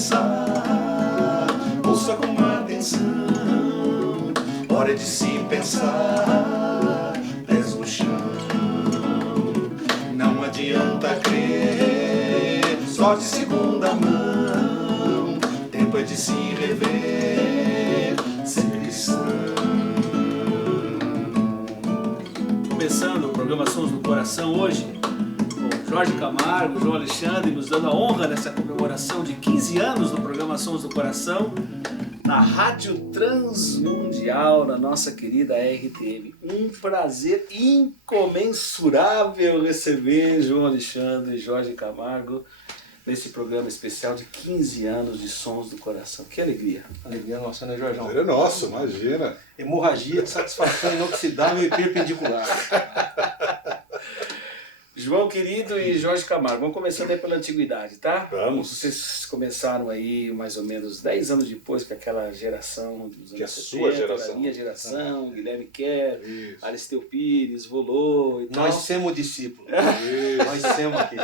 pensar, ouça com atenção. Hora de se pensar, pés no chão. Não adianta crer, só de segunda mão. Tempo é de se rever, ser cristão. Começando o programa Sons do Coração hoje, com Jorge Camargo, João Alexandre, nos dando a honra nessa comemoração de 15 anos do programa Sons do Coração, na Rádio Transmundial, na nossa querida RTM. Um prazer incomensurável receber João Alexandre e Jorge Camargo nesse programa especial de 15 anos de Sons do Coração. Que alegria. Alegria nossa, né, Jorjão? Prazer é nosso, imagina. Hemorragia, satisfação inoxidável e perpendicular. João querido e Jorge Camargo, vamos começando aí pela antiguidade, tá? Vamos. Vocês começaram aí mais ou menos 10 anos depois que aquela geração dos Que anos a 70, sua geração. da minha geração, Guilherme Kerr, Isso. Aristeu Pires, Volô e tal. Nós somos discípulos. Isso. Nós somos aqui.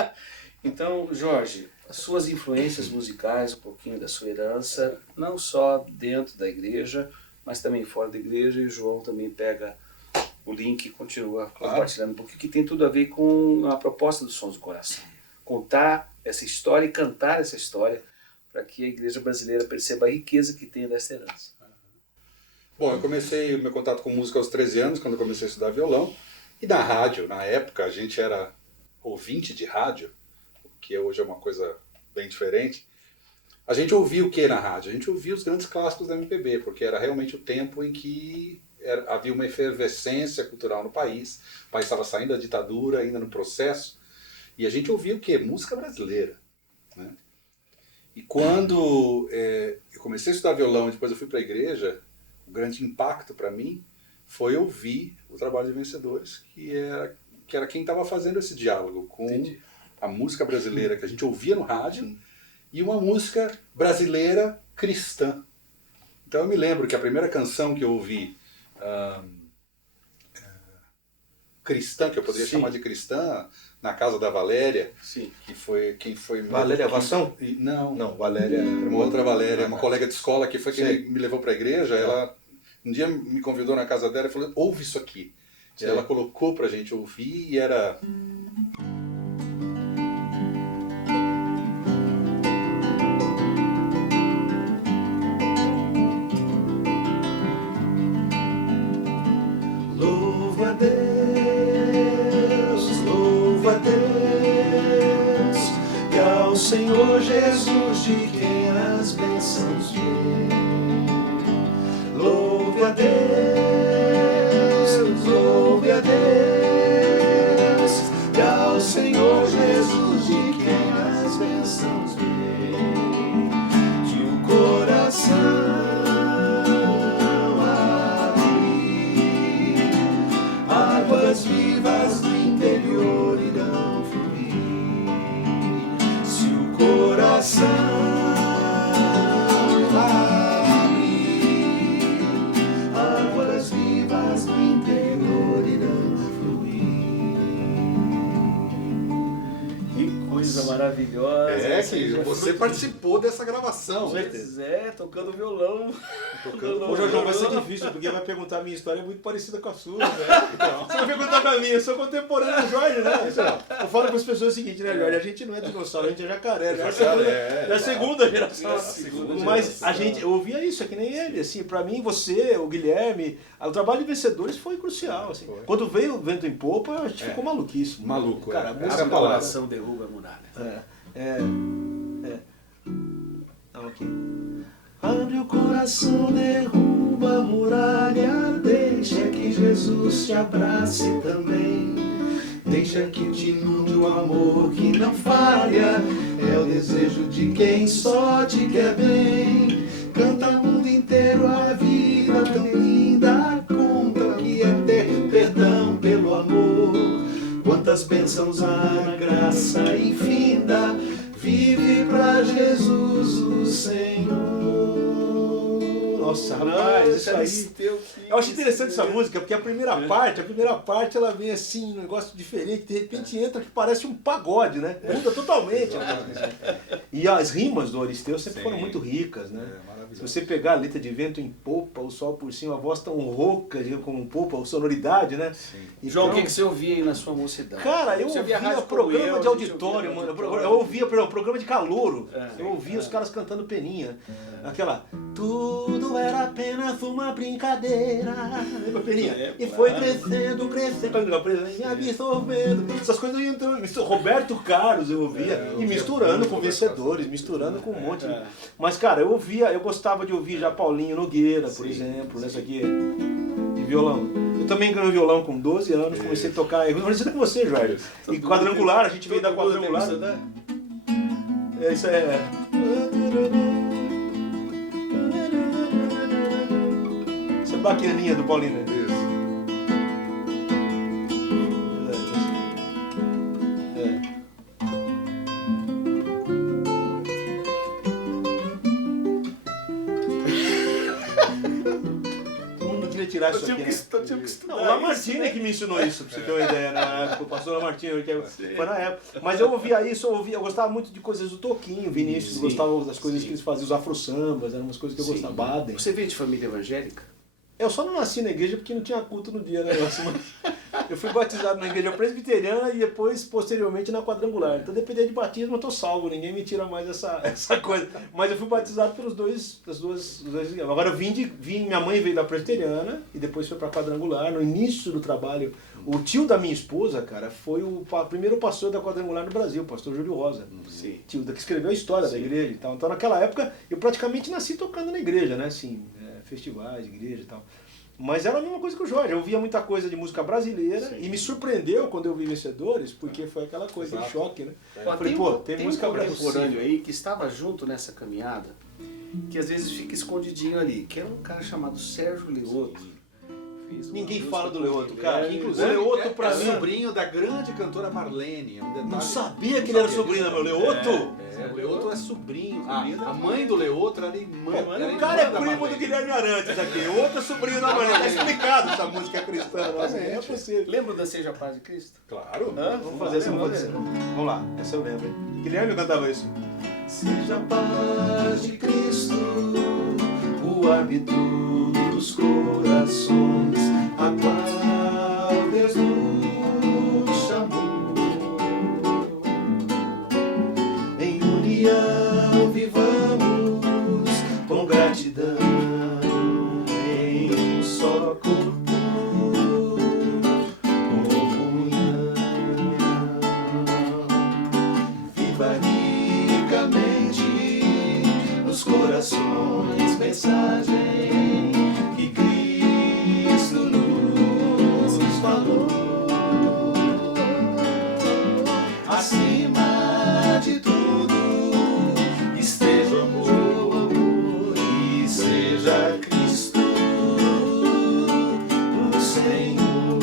Então, Jorge, as suas influências musicais, um pouquinho da sua herança, não só dentro da igreja, mas também fora da igreja, e o João também pega o link e continua compartilhando, porque que tem tudo a ver com a proposta dos Sons do Coração. Contar essa história e cantar essa história para que a igreja brasileira perceba a riqueza que tem dessa herança. Bom, eu comecei o meu contato com música aos 13 anos, quando eu comecei a estudar violão. E na rádio, na época, a gente era ouvinte de rádio, o que hoje é uma coisa bem diferente. A gente ouvia o que na rádio? A gente ouvia os grandes clássicos da MPB, porque era realmente o tempo em que havia uma efervescência cultural no país. O país estava saindo da ditadura, ainda no processo. E a gente ouvia o quê? Música brasileira, né? E quando eu comecei a estudar violão e depois eu fui para a igreja, o grande impacto para mim foi ouvir o Trabalho de Vencedores, que era quem estava fazendo esse diálogo com a música brasileira que a gente ouvia no rádio e uma música brasileira cristã. Então eu me lembro que a primeira canção que eu ouvi cristã, que eu poderia chamar de cristã, na casa da Valéria, Sim. que foi quem foi... Valéria Vassão? Não, Valéria... uma outra Valéria, uma colega de escola que foi quem me levou para a igreja. Ela um dia me convidou na casa dela e falou, ouve isso aqui. E ela colocou pra gente ouvir e era... Louva a Deus, e ao Senhor Jesus de quem as bênçãos vêm. Louve a Deus, e ao Senhor Jesus de quem as bênçãos vêm. Que o coração águas vivas do interior irão fluir. Se o coração abrir, águas vivas do interior irão fluir. Que coisa maravilhosa. que você participou dessa gravação. Pois é, tocando violão. Ô, Jorjão, vai ser difícil, porque vai perguntar a minha história é muito parecida com a sua, né? Você vai perguntar pra mim, eu sou contemporâneo do Jorge, né? Eu falo para as pessoas o seguinte, né, Jorge? A gente não é dinossauro, a gente é jacaré, né? É a segunda geração. Mas a gente, eu ouvia isso, é que nem ele, assim, pra mim, você, o Guilherme, o trabalho de Vencedores foi crucial, assim. Quando veio o Vento em Popa, a gente ficou maluquíssimo. Maluco, Cara, a Essa música é a do palavra. coração derruba a muralha. Ok. Abre o coração, derruba a muralha, deixa que Jesus te abrace também. Deixa que te inunde o amor que não falha, é o desejo de quem só te quer bem. Canta o mundo inteiro a vida tão linda, conta o que é ter perdão pelo amor. Quantas bênçãos há na graça infinda, vive pra Jesus o Senhor. Nossa, rapaz, isso aí. Aristeu, Eu acho interessante essa música, porque a primeira parte ela vem assim, um negócio diferente, de repente entra que parece um pagode, né? Muda totalmente a música. E as rimas do Aristeu sempre foram muito ricas, né? Se você pegar a letra de Vento em Popa, o sol por cima, a voz tão rouca, como popa, sonoridade, né? Então, João, o que você ouvia aí na sua mocidade? cara, eu Você ouvia rádio programa como de eu, auditório, mano. Eu ouvia programa de calouro. Eu ouvia os caras cantando peninha. Aquela. Tudo era apenas uma brincadeira. Lembra, peninha? E foi crescendo, me absorvendo. Essas coisas iam entrando. Roberto Carlos eu ouvia. E misturando com Vencedores, misturando com um monte de. Mas, cara, eu gostava de ouvir já Paulinho Nogueira, por exemplo, nessa aqui. De violão. Eu também ganhei violão com 12 anos, comecei a tocar. Eu comecei com você, Jorge. E quadrangular, a gente veio da quadrangular. Isso é. Essa é a baquininha do Paulinho. Isso. Tirar isso aqui, né? Não, o Lamartine que me ensinou isso, pra você ter uma ideia, na época, o pastor Lamartine, foi na época. Mas eu ouvia isso, eu gostava muito de coisas do Toquinho, Vinícius, gostava das coisas que eles faziam, os afro-sambas, eram umas coisas que eu gostava. Baden. Você veio de família evangélica? Eu só não nasci na igreja porque não tinha culto no dia, né? Eu fui batizado na igreja presbiteriana e depois, posteriormente, na quadrangular. Então, dependendo de batismo, eu tô salvo. Ninguém me tira mais essa coisa. Mas eu fui batizado pelos dois. Agora, minha mãe veio da presbiteriana e depois foi pra quadrangular. No início do trabalho, o tio da minha esposa, cara, foi o primeiro pastor da quadrangular no Brasil, o pastor Júlio Rosa. Sim. Tio que escreveu a história da igreja e tal. Então, naquela época, eu praticamente nasci tocando na igreja, né? Assim, festivais, igreja e tal. Mas era a mesma coisa que o Jorge, eu ouvia muita coisa de música brasileira e me surpreendeu quando eu vi Vencedores, porque foi aquela coisa de choque, né? Falei, tem música contemporâneo aí que estava junto nessa caminhada, que às vezes fica escondidinho ali, que é um cara chamado Sérgio Leoto. Ninguém fala do Leoto, cara. Inclusive, o Leoto pra mim... sobrinho da grande cantora Marlene. Não sabia que ele era sobrinho do meu Leoto? O Leoto é sobrinho. A mãe do Leoto era irmã. O cara é primo do Guilherme Arantes aqui. O outro é sobrinho da Marlene. Tá explicado essa música cristã. É possível. Lembra da Seja a Paz de Cristo? Claro. Vamos fazer essa música. Vamos lá, essa eu lembro. Guilherme cantava isso. Seja a paz de Cristo, o árbitro dos corações, a qual Deus nos chamou. Em união vivamos com gratidão, em um só corpo, com comunhão. Viva ricamente nos corações mensagem que Cristo nos falou. Acima de tudo esteja o amor e seja Cristo o Senhor.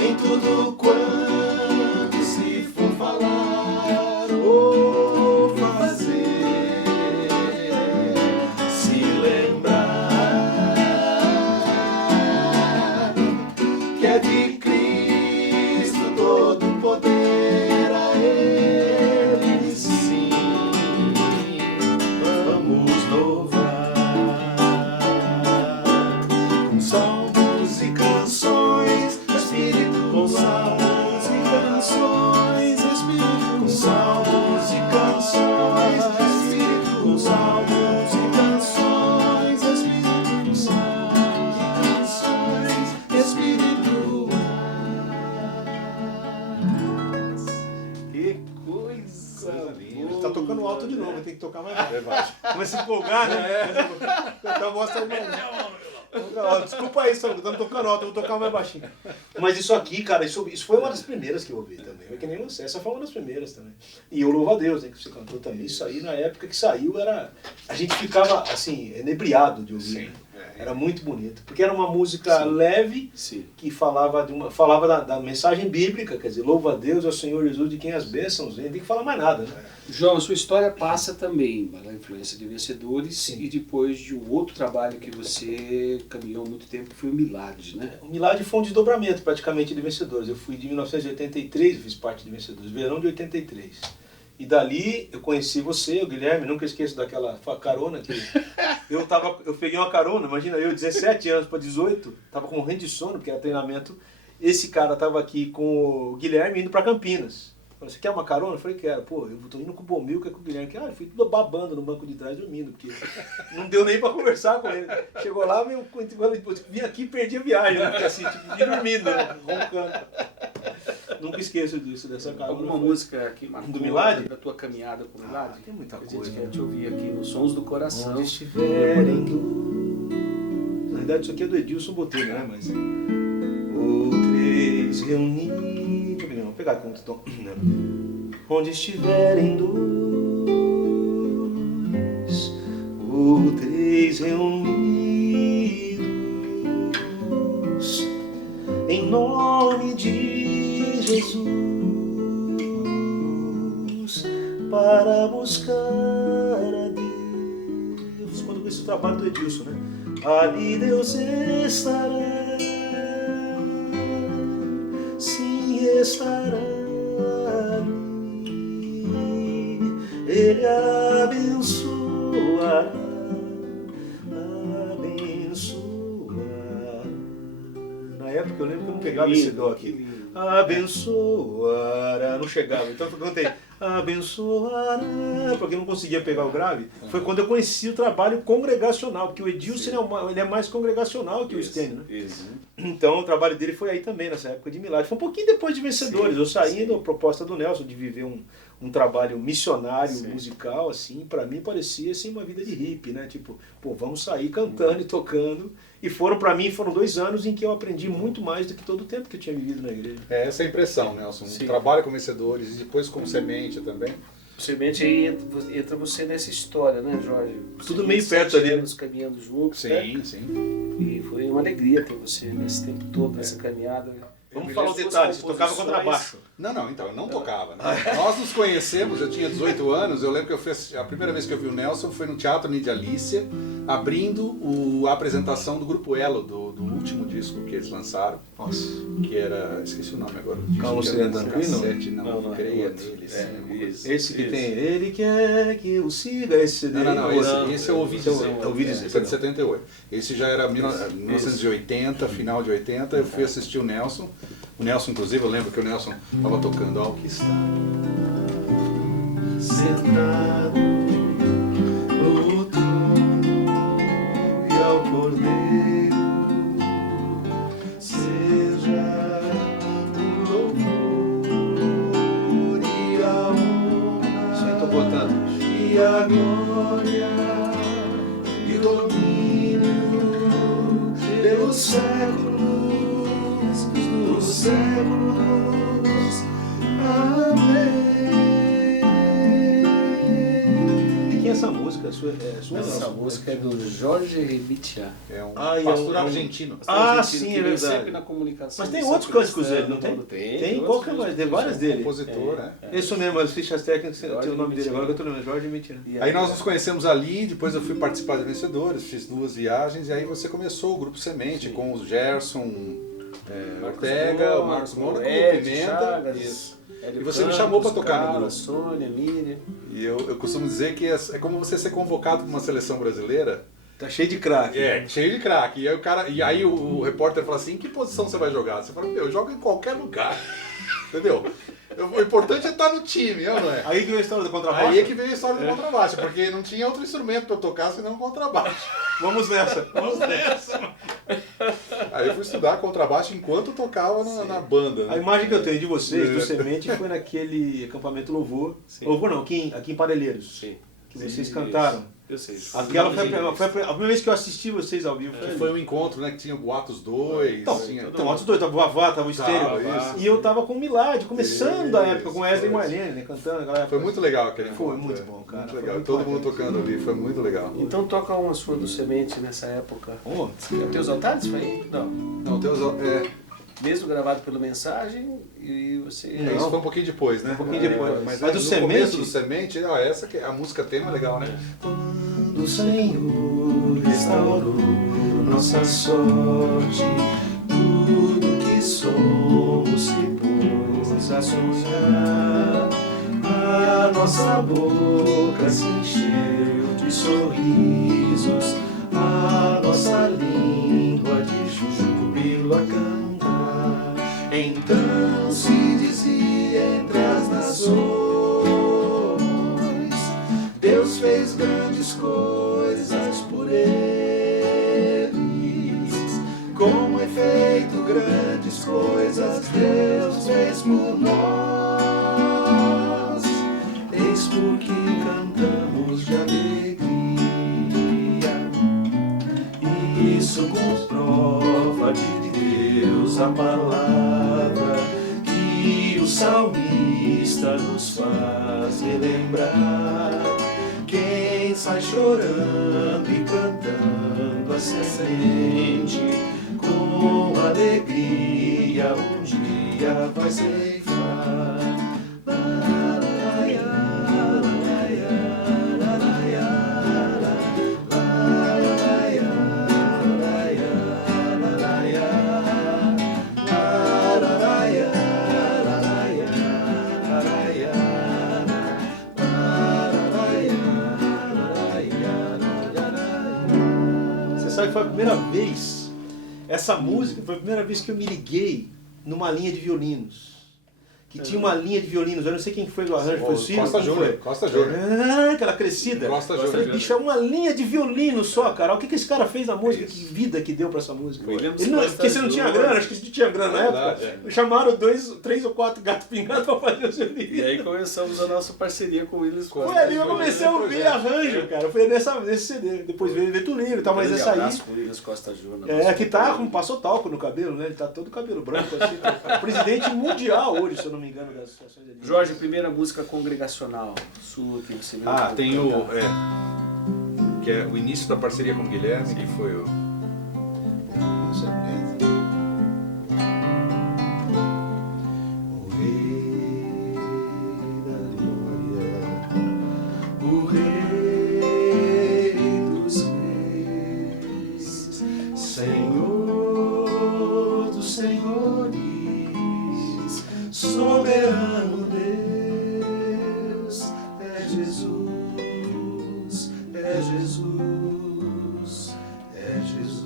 Em tudo quanto se for falar ou fazer, se lembrar que é de Cristo todo o poder, a Ele sim vamos louvar com salmos e canções, Espírito, com salmos e canções, Espírito, com salmos e canções, Espírito, com salmos e canções, Espírito, com salmos e canções, Espírito. Que coisa linda. boa. Tá tocando alto de novo, tem que tocar mais baixo. Baixo. Começa a se empolgar, né? Então a voz tá desculpa aí, estamos tocando alto, eu vou tocar mais baixinho. Mas isso aqui, cara, isso foi uma das primeiras que eu ouvi também. Foi que nem você, essa foi uma das primeiras também. E eu louvo a Deus, né, que você cantou também. Isso aí, na época que saiu, a gente ficava, assim, inebriado de ouvir. Sim. Né? Era muito bonito. Porque era uma música leve, Sim. que falava, da mensagem bíblica, quer dizer, louva a Deus, ao Senhor Jesus, de quem as bênçãos vêm. Não tem que falar mais nada, né? João, a sua história passa também pela influência de Vencedores. Sim. E depois de um outro trabalho que você caminhou há muito tempo, que foi o Milagres, né? O Milagre foi um desdobramento praticamente de Vencedores. Eu fui de 1983, fiz parte de Vencedores, verão de 83. E dali eu conheci você, o Guilherme, nunca esqueço daquela carona que eu peguei uma carona, imagina eu, 17 anos para 18, tava com morrendo de sono, porque era treinamento. Esse cara tava aqui com o Guilherme indo para Campinas. Falei, você quer uma carona? Eu falei, quero. Pô, eu tô indo com o Bomilca, com o Guilherme. Eu fui tudo babando no banco de trás, dormindo, porque não deu nem para conversar com ele. Chegou lá, vim aqui e perdi a viagem, né? Porque assim, tipo, vim dormindo, né? Roncando. Nunca esqueço disso, dessa carona. Alguma música que marcou do Milagre? da tua caminhada com o Milagre? Tem muita A coisa. gente quer te ouvir aqui nos Sons do Coração. Onde estiverem na verdade, isso aqui é do Edilson Botelho, né? Mas o três reunidos. Vamos pegar com o tom. Onde estiverem dois, o três reunidos, em nome de Jesus, para buscar a Deus. Quando eu conheci o trabalho do Edilson, né? Ali Deus estará, sim, estará ali. Ele abençoará, abençoará. Na época eu lembro que eu não pegava esse dó aqui. Abençoará, não chegava. Então eu cantei abençoará, porque eu não conseguia pegar o grave. Foi quando eu conheci o trabalho congregacional, porque o Edilson ele é mais congregacional que o Stênio, né? Isso. Então o trabalho dele foi aí também, nessa época de Milagre. Foi um pouquinho depois de Vencedores. Eu saí da proposta do Nelson de viver um trabalho missionário, musical, assim, pra mim parecia assim uma vida de hippie, né? Tipo, pô, vamos sair cantando e tocando. E foram 2 anos em que eu aprendi muito mais do que todo o tempo que eu tinha vivido na igreja. É essa a impressão, Nelson. Sim. Trabalha com Vencedores e depois como semente também. Possivelmente aí entra você nessa história, né, Jorge? Tudo Você meio 7 perto ali, né? anos caminhando juntos, né? Sim. E foi uma alegria ter você nesse tempo todo, nessa caminhada. Vamos falar os detalhes. Você tocava contrabaixo. Não, então, eu não tocava. Né? Nós nos conhecemos, eu tinha 18 anos, eu lembro que a primeira vez que eu vi o Nelson foi no Teatro Nidia Alicia, abrindo a apresentação do Grupo Elo, do último disco que eles lançaram. Nossa. Que era, esqueci o nome agora. Calma, Seria Tranquilo? não, creia neles. Esse que tem, ele quer que eu siga esse CD. Não, esse eu ouvi dizer. Eu ouvi dizer. Esse é de 78. Esse já era 1980, final de 80, eu fui assistir o Nelson. O Nelson, inclusive, eu lembro que o Nelson estava tocando ao que está Sentado no trono e ao Cordeiro seja o louvor e a honra. Isso aí tô botando. E a glória e o domínio pelos séculos dos séculos. Amém. E quem é essa música? Essa Essa música é do Jorge Remitian. É um Ah, pastor é um- argentino. Sim, é Vem verdade. sempre na comunicação. Mas tem de outros São cânticos Cristão, dele, não tem? Tem Qual outros que é mais? Tem várias dele. Compositor, né? Isso mesmo, as fichas técnicas, tem Jorge o nome dele Mittian. agora que eu tô lembrando, Jorge Mittian. E Aí nós nos conhecemos ali, depois eu fui participar de Vencedores, fiz 2 viagens, e aí você começou o Grupo Semente com o Gerson Ortega, o Marcos Moura, o Pimenta. Isso. E você me chamou para tocar no grupo. Sônia, Miriam. E eu costumo dizer que é como você ser convocado para uma seleção brasileira. Tá cheio de craque. Cheio de craque. E aí o repórter fala assim, em que posição você vai jogar? Você fala, eu jogo em qualquer lugar. Entendeu? O importante é estar no time, não é? Aí que veio a história do contrabaixo? Aí é que veio a história do contrabaixo, porque não tinha outro instrumento para eu tocar senão contrabaixo. Vamos nessa. Vamos nessa. Aí eu fui estudar contrabaixo enquanto tocava na banda. A Né? imagem que eu tenho de vocês, do Semente, foi naquele acampamento Louvor. Sim. Louvor não, aqui em Parelheiros. Sim. Que vocês cantaram. Eu sei. Aquela foi a primeira vez que eu assisti vocês ao vivo. Que foi um encontro, né? Que tinha o Atos 2. Então, Atos 2, tava o Vavá, tava o Estênio. Isso. E eu tava com o Milad, começando a época, com Wesley e Marlene, né, cantando. Aquela época. Foi muito legal aquele Foi encontro, muito bom, cara. Muito Foi legal. muito Todo bacana. mundo tocando ali, foi muito legal. Então toca uma sua do Semente nessa época. Oh, Teus Altares foi? Não. Não, tem os, Mesmo gravado pelo Mensagem e você... Não. isso foi um pouquinho depois, né? Um pouquinho depois. Mas Mas do no Semente? começo do Semente, essa que a música tema é legal, né? Do Senhor restaurou nossa sorte, tudo que somos se pôs a sonhar. A nossa boca se encheu de sorrisos, a nossa língua de júbilo a cantar. Então se dizia entre as nações, Deus fez grandes coisas por eles. Com efeito, grandes coisas Deus fez por nós. Eis porque cantamos de alegria. Isso comprova de Deus a palavra que o salmista nos faz relembrar. Quem sai chorando e cantando a semente, com alegria um dia vai ceifar. Você sabe que foi a primeira vez, essa música foi a primeira vez que eu me liguei numa linha de violinos. Que tinha uma linha de violinos, eu não sei quem foi do arranjo, foi o Ciro? Costa Quem Júnior. foi? Costa Júnior. Aquela crescida. Costa Eu falei, Júnior. bicho, é uma linha de violino só, cara. O que esse cara fez na música? Que vida que deu pra essa música. Williams Ele não, Costa porque você não tinha Júnior. grana, acho que você não tinha grana na Verdade, época. Chamaram 3 ou 4 gatos pingados pra fazer os violinos. E aí começamos a nossa parceria com o Willis Foi Costa. ali eu comecei a ouvir arranjo, cara. Foi nesse CD. Depois veio Vetulino e tal, mas Grande essa aí. abraço pro Willis Costa Júnior. É, que tá com passou talco no cabelo, né? Ele tá todo cabelo branco assim. Tá presidente mundial hoje, se eu não me engano, das associações de Jorge, primeira música congregacional sua que você viu. Tem o. Que é o início da parceria com o Guilherme, que foi o. O Rei da Glória, o Rei dos Reis, Senhor dos Senhores, soberano Deus, é Jesus, é Jesus, é Jesus.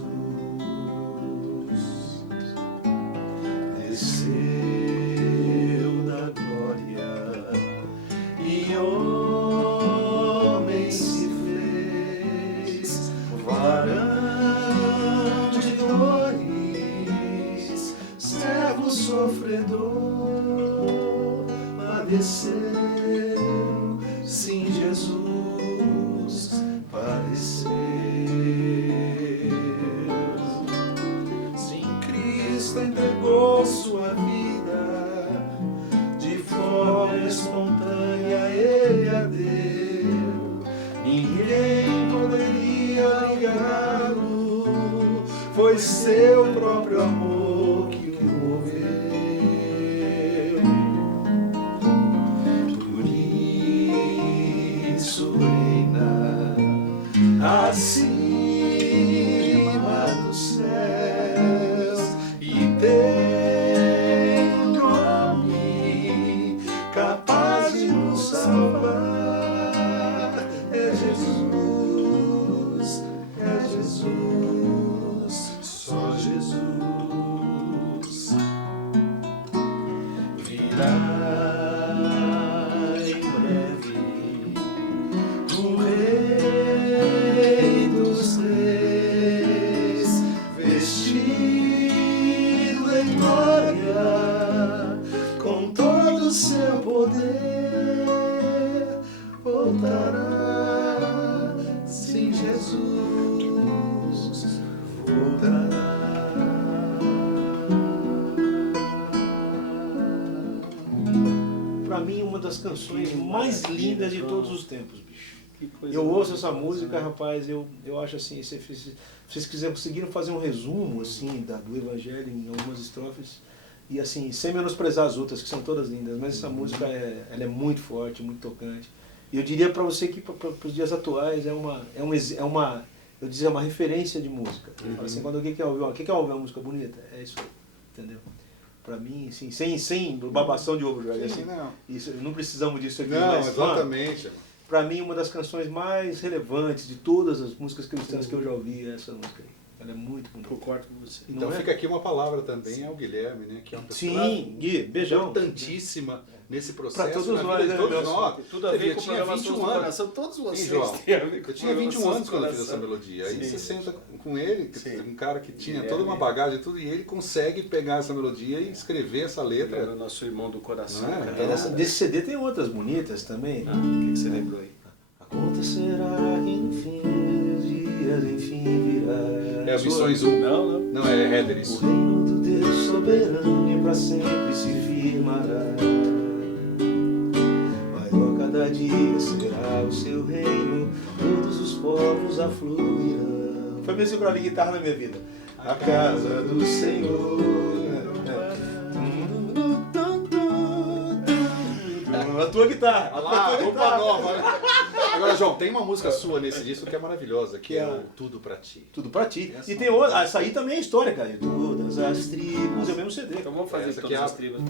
Desceu da glória e homem se fez, varão de dores, servo sofredor, padeceu, sim, Jesus padeceu. Sim, Cristo entregou sua vida de forma espontânea, ele a deu. Ninguém poderia ligá-lo, foi seu próprio amor que o moveu. Por isso reina acima dos céus e tem um nome capaz de nos salvar. É Jesus, só Jesus. Virá em breve o Rei dos Jesus voltará. Pra mim, uma das canções Que mais maravilha, lindas de João. todos os tempos, bicho. Que coisa Eu ouço essa maravilhosa, música, né? rapaz, eu acho assim, se vocês conseguiram fazer um resumo assim do Evangelho em algumas estrofes, e assim, sem menosprezar as outras, que são todas lindas, mas essa música ela é muito forte, muito tocante. E eu diria para você que para os dias atuais é uma, eu dizia, uma referência de música. Fala assim, quando alguém quer ouvir uma música bonita, é isso aí, entendeu? Para mim, assim, sem babação de ovo, Jorge, assim, não. isso, não precisamos disso aqui. Não, mas, exatamente. para mim, uma das canções mais relevantes de todas as músicas cristãs que eu já ouvi é essa música aí. Ela é muito bonita. Concordo com você. Então Não é? fica aqui uma palavra também ao Guilherme, né? Que é uma pessoa Sim, Gui, beijão. importantíssima nesse processo. Pra todos na nós, vida de né, todos Nelson? nós. Tudo a ver Eu com tinha programações 21 do anos. coração, todos Hein, vocês João? têm a ver com Eu tinha 21 programações anos do quando eu fiz coração. essa melodia. Aí Sim. você senta com ele, Sim. um cara que tinha Ele toda é uma mesmo. bagagem e tudo, e ele consegue pegar essa melodia e escrever essa Era letra. o nosso irmão do coração. Não é? Cara. Desse CD tem outras bonitas também. O que você lembrou aí? Acontecerá que enfim os dias enfim virá. É a Missões 1. Não. Não, é Heatheris. O reino do Deus soberano e pra sempre se firmará. Maior cada dia será o seu reino, todos os povos afluirão. Foi mesmo que eu gravei guitarra na minha vida. A casa do Senhor. A tua guitarra. Olha lá, roupa nova. Agora, João, tem uma música sua nesse disco que é maravilhosa, que é o Tudo Pra Ti. Tudo pra ti. Essa E tem outra, essa aí também é história, cara. De todas as tribos, é o mesmo CD. Então vamos fazer Essa aqui todas é as a- tribos.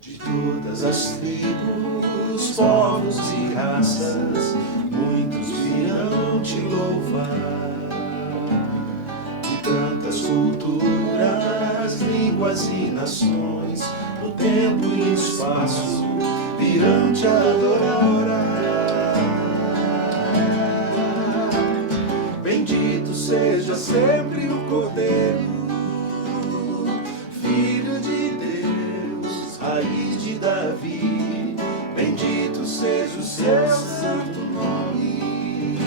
De todas as tribos, povos e raças, muitos virão te louvar. De tantas culturas, línguas e nações, no tempo e no espaço, virão te adorar. Bendito seja sempre o Cordeiro, Filho de Deus, raiz de Davi, bendito seja o seu santo nome,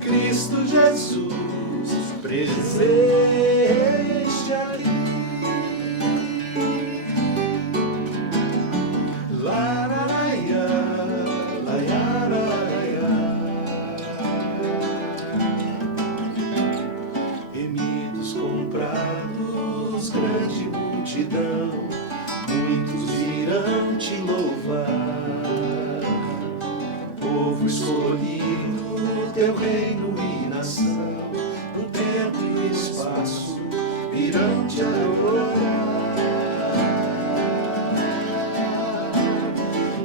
Cristo Jesus, presente aqui. Lararaia, laiararaia. Remidos comprados, grande multidão, muitos virão te louvar. Povo escolhido, teu reino e nação, no tempo e espaço, virão te adorar.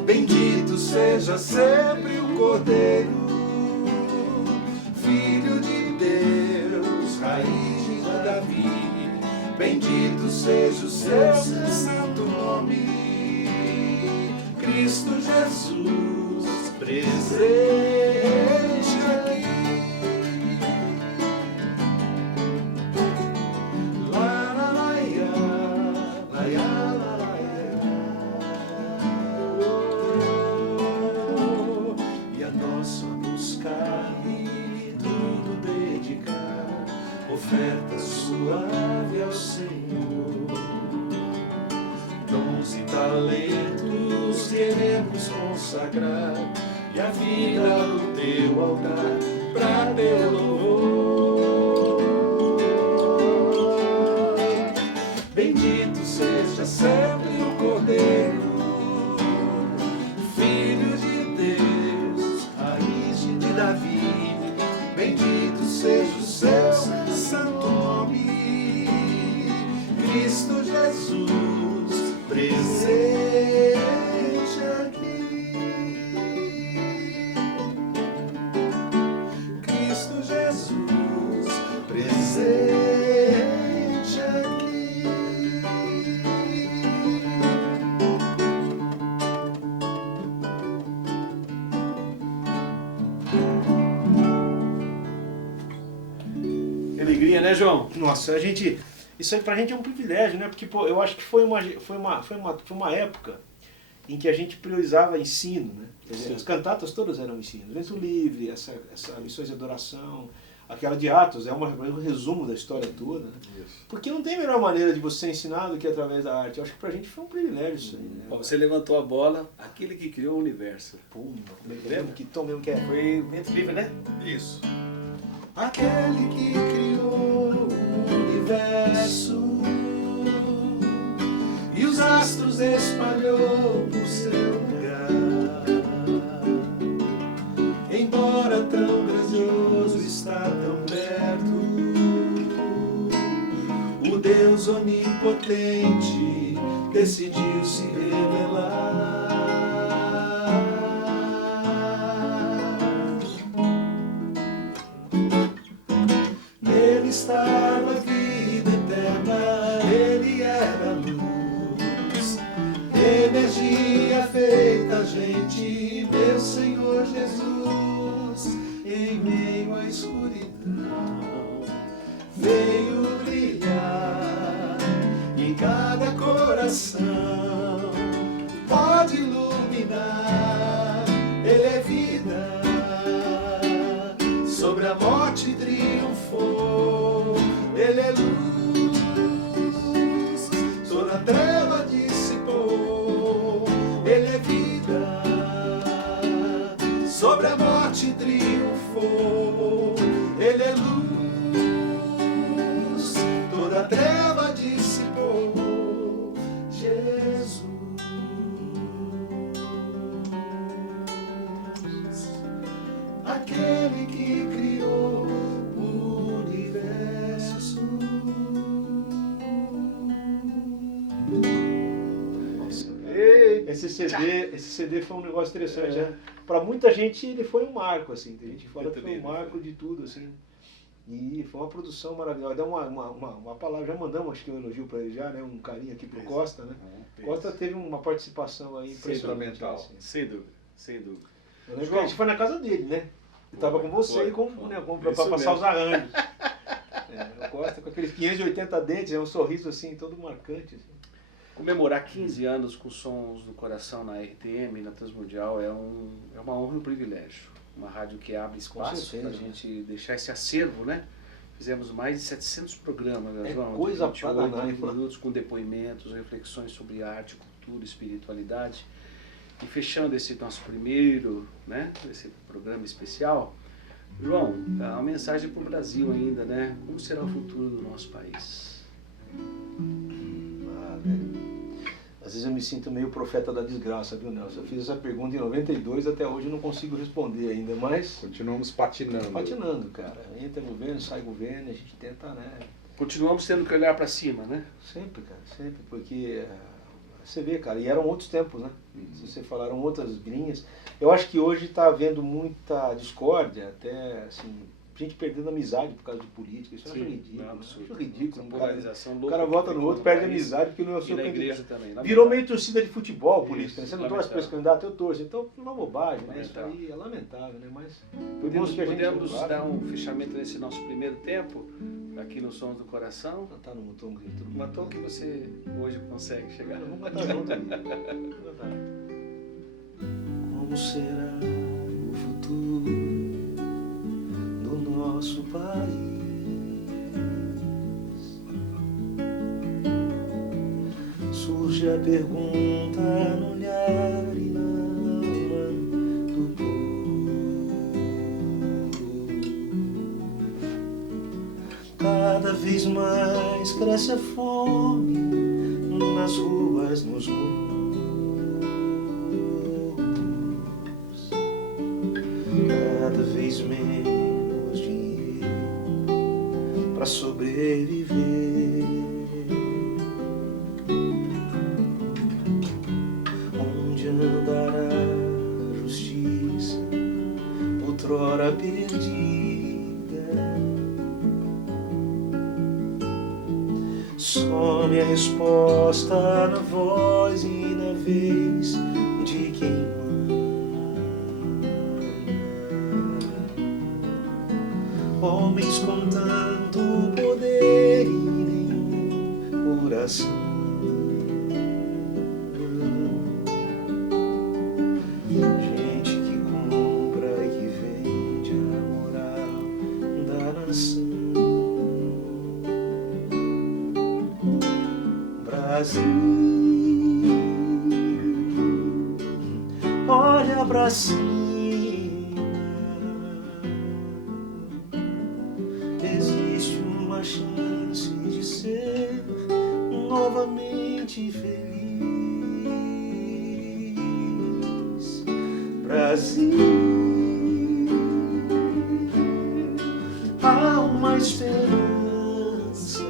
Bendito seja sempre o Cordeiro, Filho de Deus, raiz de Davi, bendito seja o seu santo nome, Cristo Jesus, presente aqui. Lararaia, laiararaia. E a nós buscar e tudo dedicar, oferta suave ao Senhor. Dons e talentos queremos consagrar, e a vida no teu altar pra teu louvor. Bendito seja sempre o Cordeiro, Filho de Deus, raiz de Davi, bendito seja o seu santo nome, Cristo Jesus, presente aqui. Cristo Jesus, Né, João? Nossa, isso aí pra gente é um privilégio, né? Porque pô, eu acho que foi uma época em que a gente priorizava ensino, né? Quer dizer, as cantatas todas eram ensino. Vento Livre, essa Missões de Adoração, aquela de Atos, é um resumo da história toda. Né? Isso. Porque não tem a melhor maneira de você ser ensinado que através da arte. Eu acho que pra gente foi um privilégio isso aí, né? Você levantou a bola, aquele que criou o universo. Pô, que tom mesmo que é? Foi Vento Livre, né? Isso. Aquele que criou o universo e os astros espalhou no seu lugar. Embora tão grandioso, está tão perto. O Deus onipotente decidiu se revelar. Nele estava a vida eterna, ele era a luz, energia feita gente, meu Senhor Jesus, em meio à escuridão, veio brilhar em cada coração, pode iluminar, ele é vida, sobre a morte triunfou, ele é luz, toda treva dissipou, ele é vida, sobre a morte triunfou, ele é luz, toda treva dissipou, Jesus. Aquele que criou o universo. Esse CD foi um negócio interessante, né? Pra muita gente ele foi um marco, assim. Tem gente que fala que foi um marco de tudo, assim. E foi uma produção maravilhosa. Dá uma palavra, já mandamos, acho que um elogio pra ele já, né? Um carinho aqui pro Costa, né? Costa teve uma participação aí impressionante. Fundamental. Assim. Sem dúvida, sem dúvida. Eu lembro que a gente foi na casa dele, né? Ele tava com você Foi, e com, foi. né, pra Isso passar mesmo. os arranjos. O Costa com aqueles 580 dentes, é um sorriso assim, todo marcante. Assim. Comemorar 15 anos com Sons do Coração na RTM, na Transmundial, é uma honra e um privilégio. Uma rádio que abre espaço certeza, para a gente deixar esse acervo, né? Fizemos mais de 700 programas, né, João? coisa De pra 28 danar, hein, minutos com depoimentos, reflexões sobre arte, cultura, espiritualidade. E fechando esse nosso primeiro, né, esse programa especial, João, a mensagem para o Brasil ainda, né? Como será o futuro do nosso país? Às vezes eu me sinto meio profeta da desgraça, viu, Nelson? Eu fiz essa pergunta em 92, até hoje eu não consigo responder ainda, mas... Continuamos patinando. Patinando, cara. Entra governo, sai governo, a gente tenta, né? Continuamos tendo que olhar para cima, né? Sempre, cara, sempre, porque você vê, cara, e eram outros tempos, né? Se você falaram outras linhas. Eu acho que hoje está havendo muita discórdia, até, assim, gente perdendo amizade por causa de política. Isso eu acho ridículo. É um absurdo. Acho ridículo. Essa polarização O louca cara que vota ficou no outro, perde país amizade porque não é o e seu na candidato. igreja também. Virou lamentável. meio torcida de futebol política, né? Isso, Você não torce para esse lamentável. candidato, eu torço. Então, uma bobagem, né? Isso Lamentável. aí é lamentável, né? Mas Podemos que a gente claro, dar um fechamento nesse nosso primeiro tempo, aqui no Sons do Coração. Tá no tom grito. Uma tom que você hoje consegue chegar. Vamos cantar junto aí. Vamos cantar. Como será o futuro do nosso país? Surge a pergunta no olhar e na alma do povo. Cada vez mais cresce a fome nas ruas, nos muros. Cada vez menos dinheiro para sobreviver. Onde andará a justiça, outrora perdida? Some a resposta na voz e na vez de quem homens com tanto poder olha pra cima, existe uma chance de ser novamente feliz. Brasil, há uma esperança.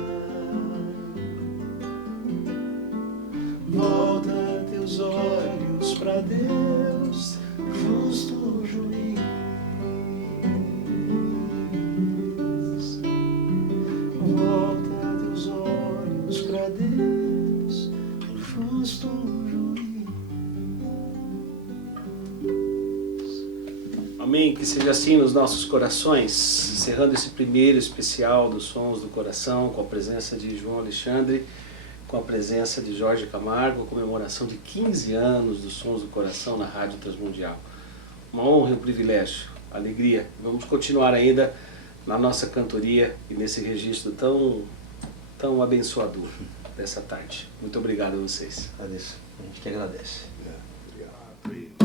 Volta teus olhos pra Deus, justo juiz. Volta teus olhos pra Deus, justo juiz. Amém, que seja assim nos nossos corações, encerrando esse primeiro especial dos Sons do Coração, com a presença de João Alexandre, com a presença de Jorge Camargo, comemoração de 15 anos dos Sons do Coração na Rádio Transmundial. Uma honra e um privilégio, alegria. Vamos continuar ainda na nossa cantoria e nesse registro tão abençoador dessa tarde. Muito obrigado a vocês. Agradeço. A gente que agradece. Obrigado.